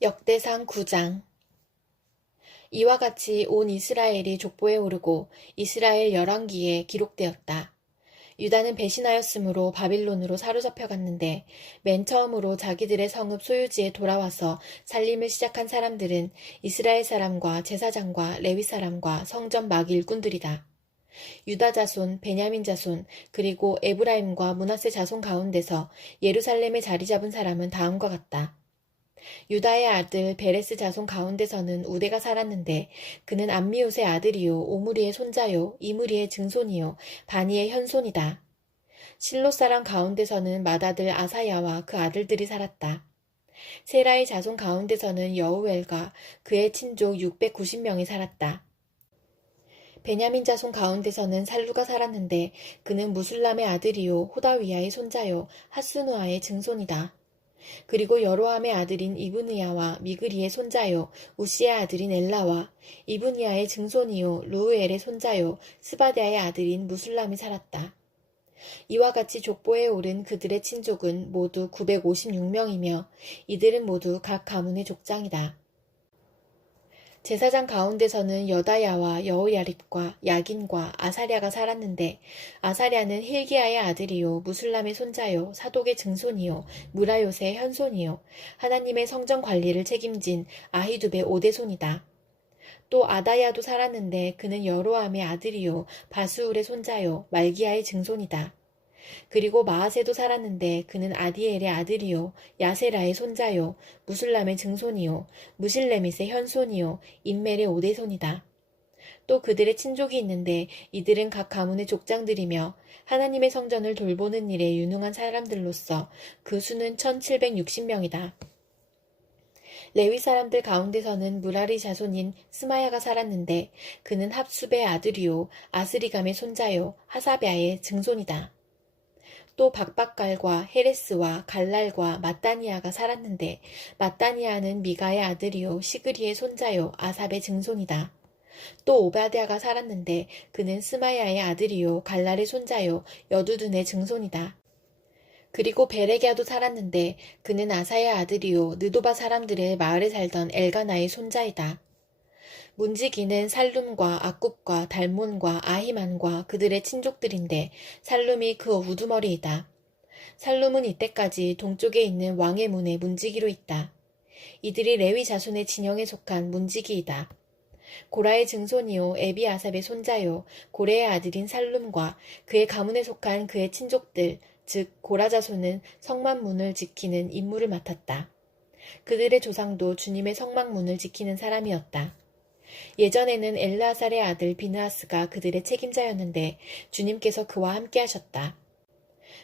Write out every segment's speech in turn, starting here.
역대상 9장. 이와 같이 온 이스라엘이 족보에 오르고 이스라엘 열왕기에 기록되었다. 유다는 배신하였으므로 바빌론으로 사로잡혀 갔는데 맨 처음으로 자기들의 성읍 소유지에 돌아와서 살림을 시작한 사람들은 이스라엘 사람과 제사장과 레위 사람과 성전 막 일꾼들이다. 유다 자손, 베냐민 자손, 그리고 에브라임과 므낫세 자손 가운데서 예루살렘에 자리 잡은 사람은 다음과 같다. 유다의 아들 베레스 자손 가운데서는 우대가 살았는데 그는 암미웃의 아들이요 오므리의 손자요 이므리의 증손이요 바니의 현손이다. 실로 사람 가운데서는 맏아들 아사야와 그 아들들이 살았다. 세라의 자손 가운데서는 여우엘과 그의 친족 690명이 살았다. 베냐민 자손 가운데서는 살루가 살았는데 그는 무술람의 아들이요 호다위야의 손자요 하스누아의 증손이다. 그리고 여로함의 아들인 이브니야와 미그리의 손자요 우시의 아들인 엘라와 이브니야의 증손이요 루우엘의 손자요 스바디아의 아들인 무술람이 살았다. 이와 같이 족보에 오른 그들의 친족은 모두 956명이며 이들은 모두 각 가문의 족장이다. 제사장 가운데서는 여다야와 여호야립과 야긴과 아사랴가 살았는데 아사랴는 힐기야의 아들이요 무술람의 손자요 사독의 증손이요 무라요세의 현손이요 하나님의 성전 관리를 책임진 아히두베 오대손이다. 또 아다야도 살았는데 그는 여로함의 아들이요 바수울의 손자요 말기야의 증손이다. 그리고 마하세도 살았는데 그는 아디엘의 아들이요 야세라의 손자요 무술람의 증손이요 무실레밋의 현손이요 인멜의 오대손이다. 또 그들의 친족이 있는데 이들은 각 가문의 족장들이며 하나님의 성전을 돌보는 일에 유능한 사람들로서 그 수는 1760명이다. 레위 사람들 가운데서는 무라리 자손인 스마야가 살았는데 그는 합수베의 아들이요 아스리감의 손자요 하사베아의 증손이다. 또 박박갈과 헤레스와 갈랄과 mat다니아가 살았는데 mat다니아는 미가의 아들이요 시그리의 손자요 아삽의 증손이다. 또 오바댜가 살았는데 그는 스마야의 아들이요 갈랄의 손자요 여두둔의 증손이다. 그리고 베레갸도 살았는데 그는 아사의 아들이요 느도바 사람들의 마을에 살던 엘가나의 손자이다. 문지기는 살룸과 악굽과 달몬과 아히만과 그들의 친족들인데 살룸이 그 우두머리이다. 살룸은 이때까지 동쪽에 있는 왕의 문에 문지기로 있다. 이들이 레위 자손의 진영에 속한 문지기이다. 고라의 증손이요 에비아삽의 손자요 고레의 아들인 살룸과 그의 가문에 속한 그의 친족들 즉 고라 자손은 성막문을 지키는 임무를 맡았다. 그들의 조상도 주님의 성막문을 지키는 사람이었다. 예전에는 엘르아살의 아들 비느하스가 그들의 책임자였는데 주님께서 그와 함께 하셨다.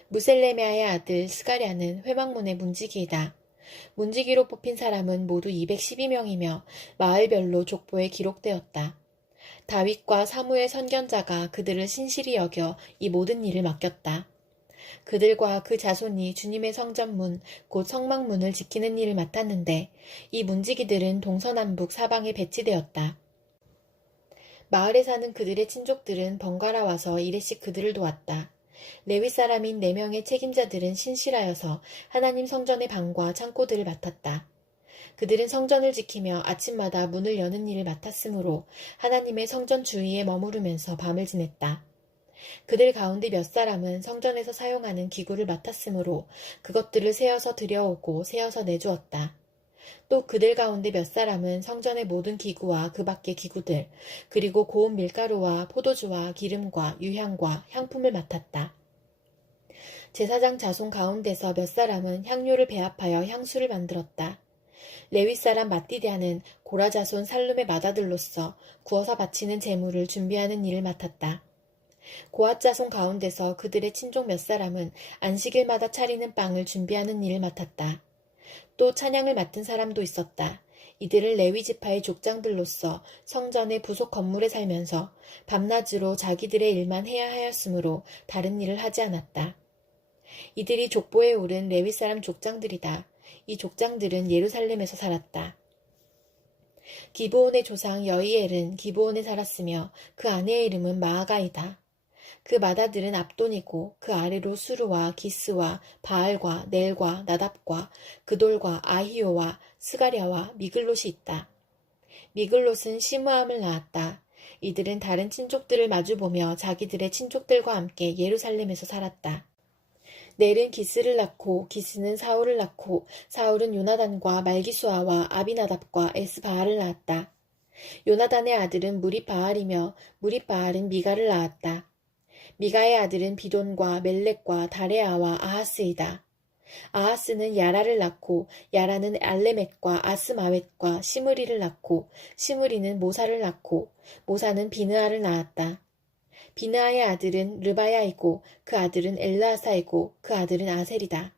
무셀레메아의 아들 스가랴는 회막문의 문지기이다. 문지기로 뽑힌 사람은 모두 212명이며 마을별로 족보에 기록되었다. 다윗과 사무엘 선견자가 그들을 신실히 여겨 이 모든 일을 맡겼다. 그들과 그 자손이 주님의 성전문 곧 성막문을 지키는 일을 맡았는데 이 문지기들은 동서남북 사방에 배치되었다. 마을에 사는 그들의 친족들은 번갈아 와서 일회씩 그들을 도왔다. 레위 사람인 4명의 책임자들은 신실하여서 하나님 성전의 방과 창고들을 맡았다. 그들은 성전을 지키며 아침마다 문을 여는 일을 맡았으므로 하나님의 성전 주위에 머무르면서 밤을 지냈다. 그들 가운데 몇 사람은 성전에서 사용하는 기구를 맡았으므로 그것들을 세어서 들여오고 세어서 내주었다. 또 그들 가운데 몇 사람은 성전의 모든 기구와 그 밖의 기구들 그리고 고운 밀가루와 포도주와 기름과 유향과 향품을 맡았다. 제사장 자손 가운데서 몇 사람은 향료를 배합하여 향수를 만들었다. 레위 사람 마띠디아는 고라 자손 살룸의 맏아들로서 구워서 바치는 제물을 준비하는 일을 맡았다. 고앗 자손 가운데서 그들의 친족 몇 사람은 안식일마다 차리는 빵을 준비하는 일을 맡았다. 또 찬양을 맡은 사람도 있었다. 이들을 레위 지파의 족장들로서 성전의 부속 건물에 살면서 밤낮으로 자기들의 일만 해야 하였으므로 다른 일을 하지 않았다. 이들이 족보에 오른 레위 사람 족장들이다. 이 족장들은 예루살렘에서 살았다. 기브온의 조상 여이엘은 기브온에 살았으며 그 아내의 이름은 마아가이다. 그 맏아들은 압돈이고 그 아래로 수르와 기스와 바알과 넬과 나답과 그돌과 아히오와 스가랴와 미글롯이 있다. 미글롯은 시므암을 낳았다. 이들은 다른 친족들을 마주보며 자기들의 친족들과 함께 예루살렘에서 살았다. 넬은 기스를 낳고 기스는 사울을 낳고 사울은 요나단과 말기수아와 아비나답과 에스바알을 낳았다. 요나단의 아들은 무립바알이며 무립바알은 미가를 낳았다. 미가의 아들은 비돈과 멜렉과 다레아와 아하스이다. 아하스는 야라를 낳고 야라는 알레멧과 아스마웻과 시므리를 낳고 시므리는 모사를 낳고 모사는 비느아를 낳았다. 비느아의 아들은 르바야이고 그 아들은 엘르아사이고 그 아들은 아셀이다.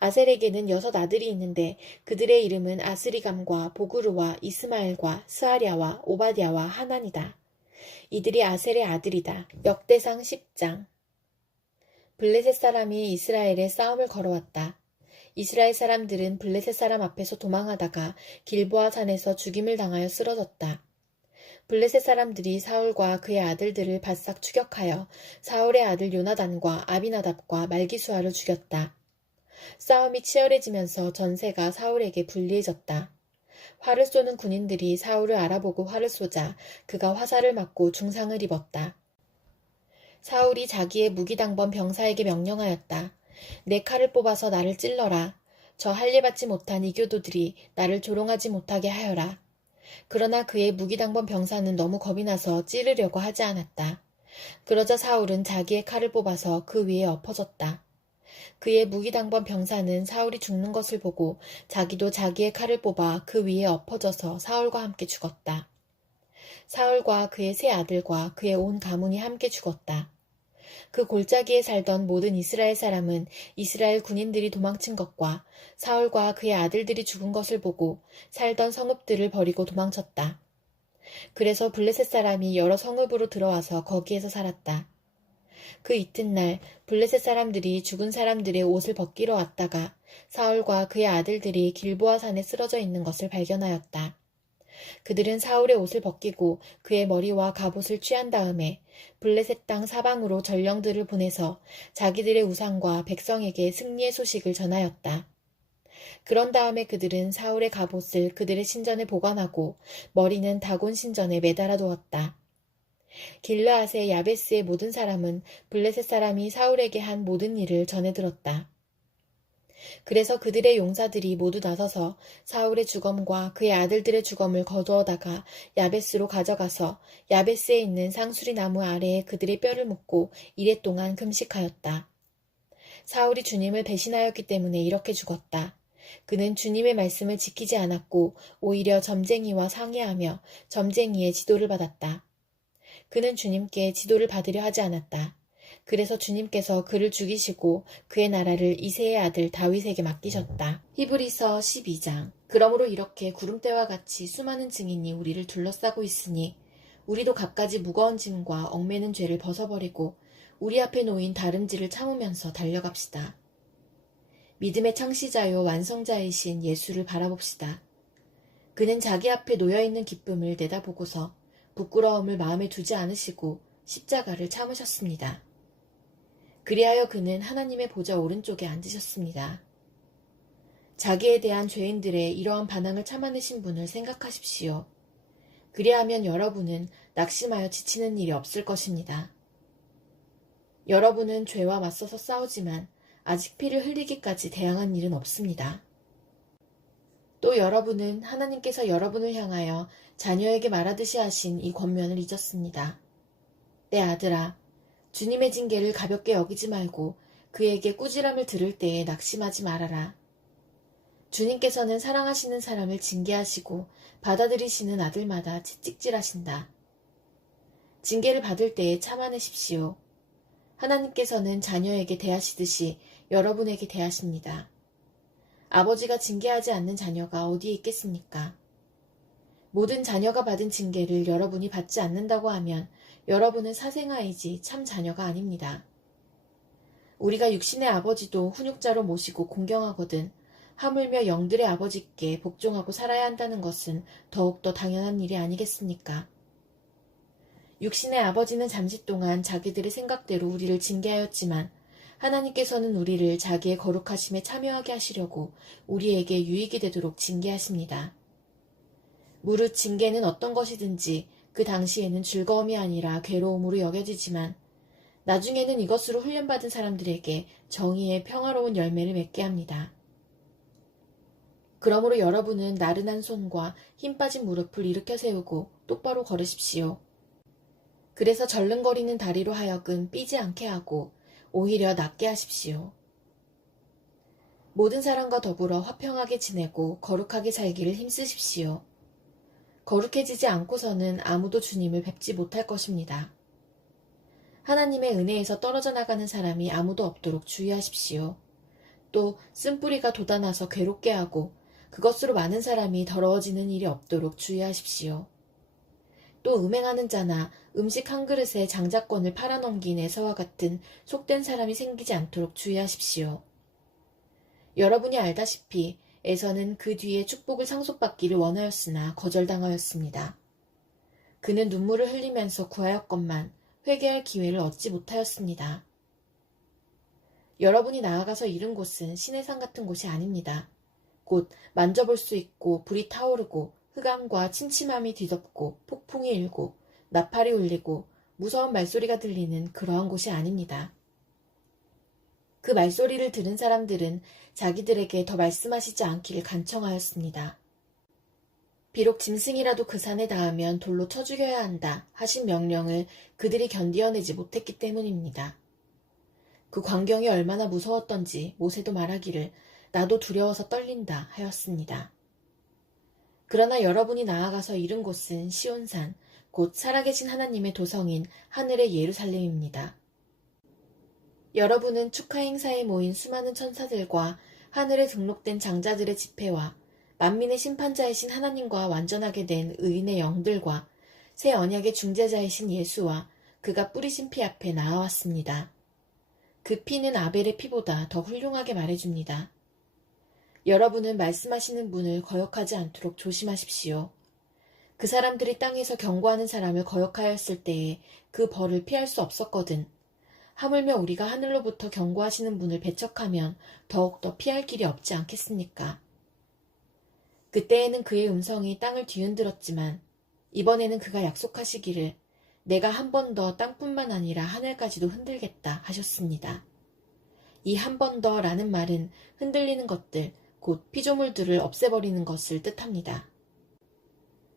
아셀에게는 6 아들이 있는데 그들의 이름은 아스리감과 보그루와 이스마엘과 스아랴와 오바댜와 하난이다. 이들이 아셀의 아들이다. 역대상 10장. 블레셋 사람이 이스라엘에 싸움을 걸어왔다. 이스라엘 사람들은 블레셋 사람 앞에서 도망하다가 길보아 산에서 죽임을 당하여 쓰러졌다. 블레셋 사람들이 사울과 그의 아들들을 바싹 추격하여 사울의 아들 요나단과 아비나답과 말기수아를 죽였다. 싸움이 치열해지면서 전세가 사울에게 불리해졌다. 활을 쏘는 군인들이 사울을 알아보고 활을 쏘자 그가 화살을 맞고 중상을 입었다. 사울이 자기의 무기당번 병사에게 명령하였다. 내 칼을 뽑아서 나를 찔러라. 저 할례받지 못한 이교도들이 나를 조롱하지 못하게 하여라. 그러나 그의 무기당번 병사는 너무 겁이 나서 찌르려고 하지 않았다. 그러자 사울은 자기의 칼을 뽑아서 그 위에 엎어졌다. 그의 무기당번 병사는 사울이 죽는 것을 보고 자기도 자기의 칼을 뽑아 그 위에 엎어져서 사울과 함께 죽었다. 사울과 그의 3 아들과 그의 온 가문이 함께 죽었다. 그 골짜기에 살던 모든 이스라엘 사람은 이스라엘 군인들이 도망친 것과 사울과 그의 아들들이 죽은 것을 보고 살던 성읍들을 버리고 도망쳤다. 그래서 블레셋 사람이 여러 성읍으로 들어와서 거기에서 살았다. 그 이튿날 블레셋 사람들이 죽은 사람들의 옷을 벗기러 왔다가 사울과 그의 아들들이 길보아 산에 쓰러져 있는 것을 발견하였다. 그들은 사울의 옷을 벗기고 그의 머리와 갑옷을 취한 다음에 블레셋 땅 사방으로 전령들을 보내서 자기들의 우상과 백성에게 승리의 소식을 전하였다. 그런 다음에 그들은 사울의 갑옷을 그들의 신전에 보관하고 머리는 다곤 신전에 매달아 두었다. 길르앗의 야베스의 모든 사람은 블레셋 사람이 사울에게 한 모든 일을 전해 들었다. 그래서 그들의 용사들이 모두 나서서 사울의 주검과 그의 아들들의 주검을 거두어다가 야베스로 가져가서 야베스에 있는 상수리 나무 아래에 그들의 뼈를 묻고 이레 동안 금식하였다. 사울이 주님을 배신하였기 때문에 이렇게 죽었다. 그는 주님의 말씀을 지키지 않았고 오히려 점쟁이와 상의하며 점쟁이의 지도를 받았다. 그는 주님께 지도를 받으려 하지 않았다. 그래서 주님께서 그를 죽이시고 그의 나라를 이새의 아들 다윗에게 맡기셨다. 히브리서 12장. 그러므로 이렇게 구름대와 같이 수많은 증인이 우리를 둘러싸고 있으니 우리도 갖가지 무거운 짐과 얽매는 죄를 벗어버리고 우리 앞에 놓인 다름질을 참으면서 달려갑시다. 믿음의 창시자요 완성자이신 예수를 바라봅시다. 그는 자기 앞에 놓여있는 기쁨을 내다보고서 부끄러움을 마음에 두지 않으시고 십자가를 참으셨습니다. 그리하여 그는 하나님의 보좌 오른쪽에 앉으셨습니다. 자기에 대한 죄인들의 이러한 반항을 참아내신 분을 생각하십시오. 그리하면 여러분은 낙심하여 지치는 일이 없을 것입니다. 여러분은 죄와 맞서서 싸우지만 아직 피를 흘리기까지 대항한 일은 없습니다. 또 여러분은 하나님께서 여러분을 향하여 자녀에게 말하듯이 하신 이 권면을 잊었습니다. 내 아들아, 주님의 징계를 가볍게 여기지 말고 그에게 꾸지람을 들을 때에 낙심하지 말아라. 주님께서는 사랑하시는 사람을 징계하시고 받아들이시는 아들마다 채찍질하신다. 징계를 받을 때에 참아내십시오. 하나님께서는 자녀에게 대하시듯이 여러분에게 대하십니다. 아버지가 징계하지 않는 자녀가 어디에 있겠습니까? 모든 자녀가 받은 징계를 여러분이 받지 않는다고 하면 여러분은 사생아이지 참 자녀가 아닙니다. 우리가 육신의 아버지도 훈육자로 모시고 공경하거든 하물며 영들의 아버지께 복종하고 살아야 한다는 것은 더욱더 당연한 일이 아니겠습니까? 육신의 아버지는 잠시 동안 자기들의 생각대로 우리를 징계하였지만 하나님께서는 우리를 자기의 거룩하심에 참여하게 하시려고 우리에게 유익이 되도록 징계하십니다. 무릇 징계는 어떤 것이든지 그 당시에는 즐거움이 아니라 괴로움으로 여겨지지만 나중에는 이것으로 훈련받은 사람들에게 정의의 평화로운 열매를 맺게 합니다. 그러므로 여러분은 나른한 손과 힘 빠진 무릎을 일으켜 세우고 똑바로 걸으십시오. 그래서 절름거리는 다리로 하여금 삐지 않게 하고 오히려 낫게 하십시오. 모든 사람과 더불어 화평하게 지내고 거룩하게 살기를 힘쓰십시오. 거룩해지지 않고서는 아무도 주님을 뵙지 못할 것입니다. 하나님의 은혜에서 떨어져 나가는 사람이 아무도 없도록 주의하십시오. 또 쓴뿌리가 돋아나서 괴롭게 하고 그것으로 많은 사람이 더러워지는 일이 없도록 주의하십시오. 또 음행하는 자나 음식 한 그릇에 장자권을 팔아넘긴 에서와 같은 속된 사람이 생기지 않도록 주의하십시오. 여러분이 알다시피 에서는 그 뒤에 축복을 상속받기를 원하였으나 거절당하였습니다. 그는 눈물을 흘리면서 구하였건만 회개할 기회를 얻지 못하였습니다. 여러분이 나아가서 이른 곳은 시내산 같은 곳이 아닙니다. 곧 만져볼 수 있고 불이 타오르고 흑암과 침침함이 뒤덮고 폭풍이 일고 나팔이 울리고 무서운 말소리가 들리는 그러한 곳이 아닙니다. 그 말소리를 들은 사람들은 자기들에게 더 말씀하시지 않기를 간청하였습니다. 비록 짐승이라도 그 산에 닿으면 돌로 쳐 죽여야 한다 하신 명령을 그들이 견디어내지 못했기 때문입니다. 그 광경이 얼마나 무서웠던지 모세도 말하기를 나도 두려워서 떨린다 하였습니다. 그러나 여러분이 나아가서 이른 곳은 시온산, 곧 살아계신 하나님의 도성인 하늘의 예루살렘입니다. 여러분은 축하 행사에 모인 수많은 천사들과 하늘에 등록된 장자들의 집회와 만민의 심판자이신 하나님과 완전하게 된 의인의 영들과 새 언약의 중재자이신 예수와 그가 뿌리신 피 앞에 나아왔습니다. 그 피는 아벨의 피보다 더 훌륭하게 말해줍니다. 여러분은 말씀하시는 분을 거역하지 않도록 조심하십시오. 그 사람들이 땅에서 경고하는 사람을 거역하였을 때에 그 벌을 피할 수 없었거든. 하물며 우리가 하늘로부터 경고하시는 분을 배척하면 더욱더 피할 길이 없지 않겠습니까? 그때에는 그의 음성이 땅을 뒤흔들었지만 이번에는 그가 약속하시기를 내가 한 번 더 땅뿐만 아니라 하늘까지도 흔들겠다 하셨습니다. 이 한 번 더라는 말은 흔들리는 것들, 곧 피조물들을 없애버리는 것을 뜻합니다.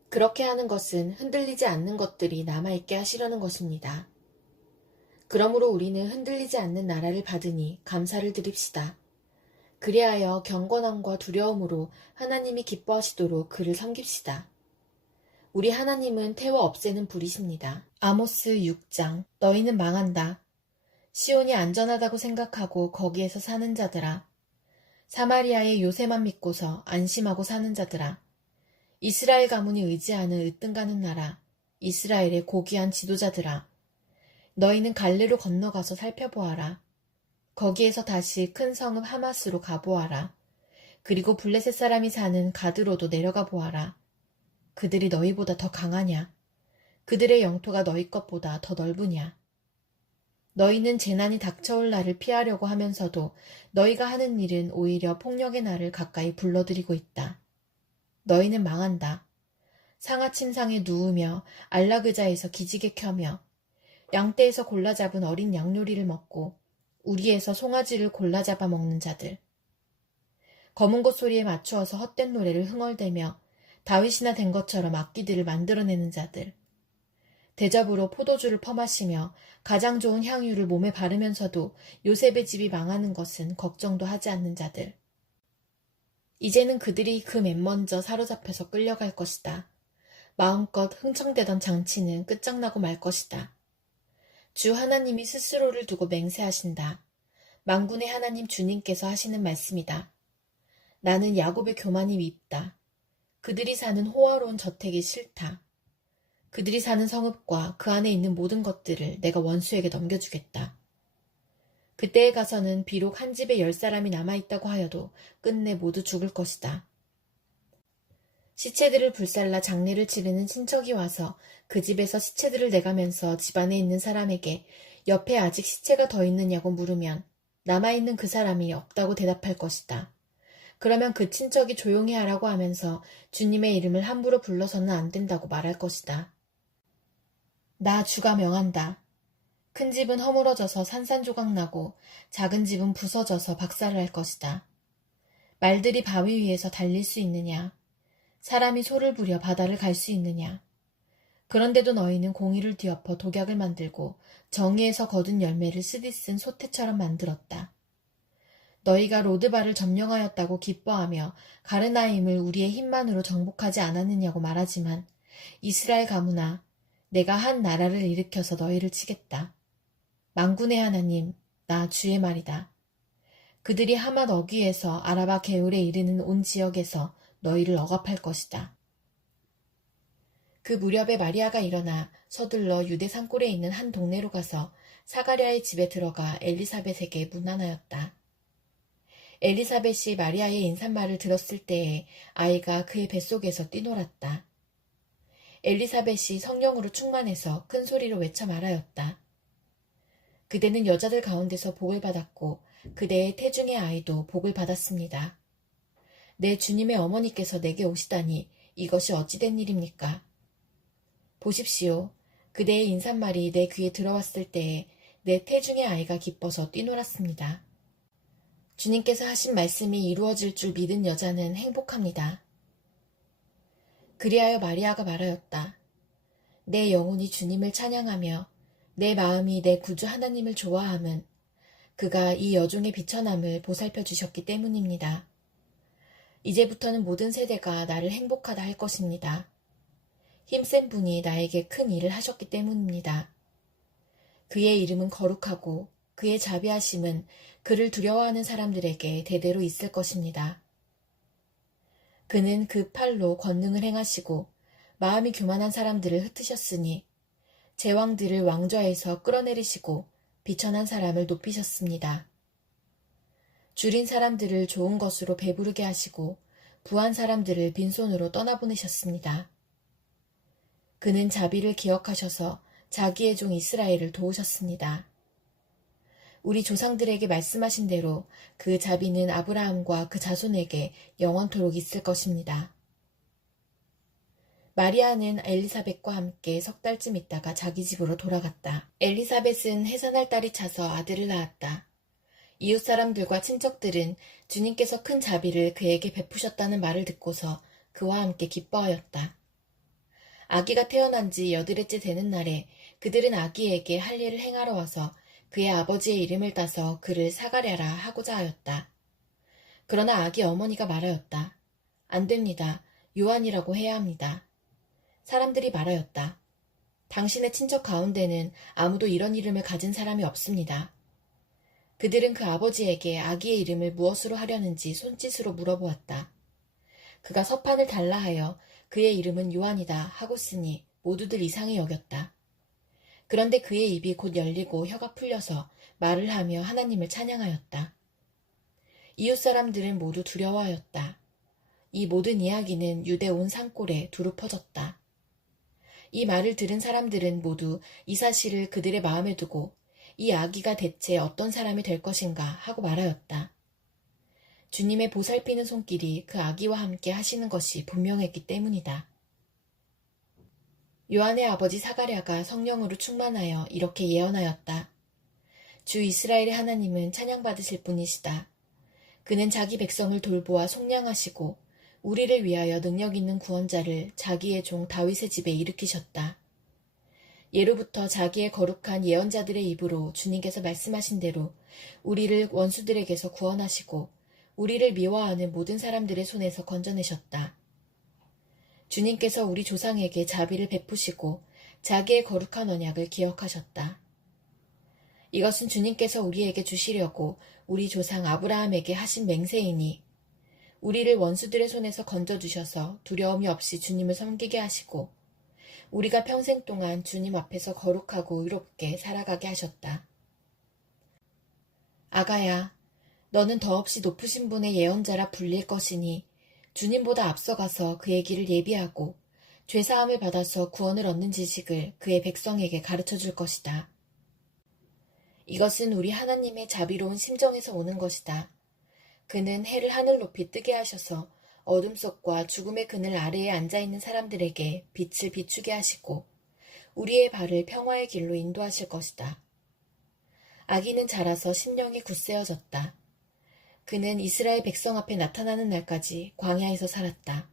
그렇게 하는 것은 흔들리지 않는 것들이 남아있게 하시려는 것입니다. 그러므로 우리는 흔들리지 않는 나라를 받으니 감사를 드립시다. 그리하여 경건함과 두려움으로 하나님이 기뻐하시도록 그를 섬깁시다. 우리 하나님은 태워 없애는 불이십니다. 아모스 6장. 너희는 망한다. 시온이 안전하다고 생각하고 거기에서 사는 자들아. 사마리아의 요새만 믿고서 안심하고 사는 자들아. 이스라엘 가문이 의지하는 으뜸가는 나라. 이스라엘의 고귀한 지도자들아. 너희는 갈레로 건너가서 살펴보아라. 거기에서 다시 큰 성읍 하마스로 가보아라. 그리고 블레셋 사람이 사는 가드로도 내려가 보아라. 그들이 너희보다 더 강하냐? 그들의 영토가 너희 것보다 더 넓으냐? 너희는 재난이 닥쳐올 날을 피하려고 하면서도 너희가 하는 일은 오히려 폭력의 날을 가까이 불러들이고 있다. 너희는 망한다. 상하침상에 누우며 안락의자에서 기지개 켜며 양떼에서 골라잡은 어린 양요리를 먹고 우리에서 송아지를 골라잡아 먹는 자들. 검은 곳 소리에 맞추어서 헛된 노래를 흥얼대며 다윗이나 된 것처럼 악기들을 만들어내는 자들. 대접으로 포도주를 퍼마시며 가장 좋은 향유를 몸에 바르면서도 요셉의 집이 망하는 것은 걱정도 하지 않는 자들. 이제는 그들이 그 맨 먼저 사로잡혀서 끌려갈 것이다. 마음껏 흥청대던 장치는 끝장나고 말 것이다. 주 하나님이 스스로를 두고 맹세하신다. 만군의 하나님 주님께서 하시는 말씀이다. 나는 야곱의 교만이 밉다. 그들이 사는 호화로운 저택이 싫다. 그들이 사는 성읍과 그 안에 있는 모든 것들을 내가 원수에게 넘겨주겠다. 그때에 가서는 비록 한 집에 10사람이 남아있다고 하여도 끝내 모두 죽을 것이다. 시체들을 불살라 장례를 치르는 친척이 와서 그 집에서 시체들을 내가면서 집안에 있는 사람에게 옆에 아직 시체가 더 있느냐고 물으면 남아있는 그 사람이 없다고 대답할 것이다. 그러면 그 친척이 조용히 하라고 하면서 주님의 이름을 함부로 불러서는 안 된다고 말할 것이다. 나 주가 명한다. 큰 집은 허물어져서 산산조각 나고 작은 집은 부서져서 박살을 할 것이다. 말들이 바위 위에서 달릴 수 있느냐? 사람이 소를 부려 바다를 갈 수 있느냐? 그런데도 너희는 공의를 뒤엎어 독약을 만들고 정의에서 거둔 열매를 쓰디쓴 소태처럼 만들었다. 너희가 로드바를 점령하였다고 기뻐하며 가르나임을 우리의 힘만으로 정복하지 않았느냐고 말하지만 이스라엘 가문아, 내가 한 나라를 일으켜서 너희를 치겠다. 만군의 하나님, 나 주의 말이다. 그들이 하맛 어귀에서 아라바 게울에 이르는 온 지역에서 너희를 억압할 것이다. 그 무렵에 마리아가 일어나 서둘러 유대 산골에 있는 한 동네로 가서 사가랴의 집에 들어가 엘리사벳에게 문안하였다. 엘리사벳이 마리아의 인사말을 들었을 때에 아이가 그의 뱃속에서 뛰놀았다. 엘리사벳이 성령으로 충만해서 큰 소리로 외쳐 말하였다. 그대는 여자들 가운데서 복을 받았고 그대의 태중의 아이도 복을 받았습니다. 내 주님의 어머니께서 내게 오시다니 이것이 어찌 된 일입니까? 보십시오. 그대의 인사말이 내 귀에 들어왔을 때에 내 태중의 아이가 기뻐서 뛰놀았습니다. 주님께서 하신 말씀이 이루어질 줄 믿은 여자는 행복합니다. 그리하여 마리아가 말하였다. 내 영혼이 주님을 찬양하며 내 마음이 내 구주 하나님을 좋아함은 그가 이 여종의 비천함을 보살펴 주셨기 때문입니다. 이제부터는 모든 세대가 나를 행복하다 할 것입니다. 힘센 분이 나에게 큰 일을 하셨기 때문입니다. 그의 이름은 거룩하고 그의 자비하심은 그를 두려워하는 사람들에게 대대로 있을 것입니다. 그는 그 팔로 권능을 행하시고 마음이 교만한 사람들을 흩으셨으니 제왕들을 왕좌에서 끌어내리시고 비천한 사람을 높이셨습니다. 줄인 사람들을 좋은 것으로 배부르게 하시고 부한 사람들을 빈손으로 떠나보내셨습니다. 그는 자비를 기억하셔서 자기의 종 이스라엘을 도우셨습니다. 우리 조상들에게 말씀하신 대로 그 자비는 아브라함과 그 자손에게 영원토록 있을 것입니다. 마리아는 엘리사벳과 함께 석 달쯤 있다가 자기 집으로 돌아갔다. 엘리사벳은 해산할 딸이 차서 아들을 낳았다. 이웃 사람들과 친척들은 주님께서 큰 자비를 그에게 베푸셨다는 말을 듣고서 그와 함께 기뻐하였다. 아기가 태어난 지 8일째 되는 날에 그들은 아기에게 할 일을 행하러 와서 그의 아버지의 이름을 따서 그를 사가랴라 하고자 하였다. 그러나 아기 어머니가 말하였다. 안 됩니다. 요한이라고 해야 합니다. 사람들이 말하였다. 당신의 친척 가운데는 아무도 이런 이름을 가진 사람이 없습니다. 그들은 그 아버지에게 아기의 이름을 무엇으로 하려는지 손짓으로 물어보았다. 그가 서판을 달라 하여 그의 이름은 요한이다 하고 쓰니 모두들 이상히 여겼다. 그런데 그의 입이 곧 열리고 혀가 풀려서 말을 하며 하나님을 찬양하였다. 이웃 사람들은 모두 두려워하였다. 이 모든 이야기는 유대 온 산골에 두루 퍼졌다. 이 말을 들은 사람들은 모두 이 사실을 그들의 마음에 두고 이 아기가 대체 어떤 사람이 될 것인가 하고 말하였다. 주님의 보살피는 손길이 그 아기와 함께 하시는 것이 분명했기 때문이다. 요한의 아버지 사가랴가 성령으로 충만하여 이렇게 예언하였다. 주 이스라엘의 하나님은 찬양받으실 분이시다. 그는 자기 백성을 돌보아 속량하시고 우리를 위하여 능력 있는 구원자를 자기의 종 다윗의 집에 일으키셨다. 예로부터 자기의 거룩한 예언자들의 입으로 주님께서 말씀하신 대로 우리를 원수들에게서 구원하시고 우리를 미워하는 모든 사람들의 손에서 건져내셨다. 주님께서 우리 조상에게 자비를 베푸시고 자기의 거룩한 언약을 기억하셨다. 이것은 주님께서 우리에게 주시려고 우리 조상 아브라함에게 하신 맹세이니 우리를 원수들의 손에서 건져주셔서 두려움이 없이 주님을 섬기게 하시고 우리가 평생 동안 주님 앞에서 거룩하고 의롭게 살아가게 하셨다. 아가야, 너는 더없이 높으신 분의 예언자라 불릴 것이니 주님보다 앞서가서 그의 길을 예비하고 죄사함을 받아서 구원을 얻는 지식을 그의 백성에게 가르쳐 줄 것이다. 이것은 우리 하나님의 자비로운 심정에서 오는 것이다. 그는 해를 하늘 높이 뜨게 하셔서 어둠 속과 죽음의 그늘 아래에 앉아있는 사람들에게 빛을 비추게 하시고 우리의 발을 평화의 길로 인도하실 것이다. 아기는 자라서 심령이 굳세어졌다. 그는 이스라엘 백성 앞에 나타나는 날까지 광야에서 살았다.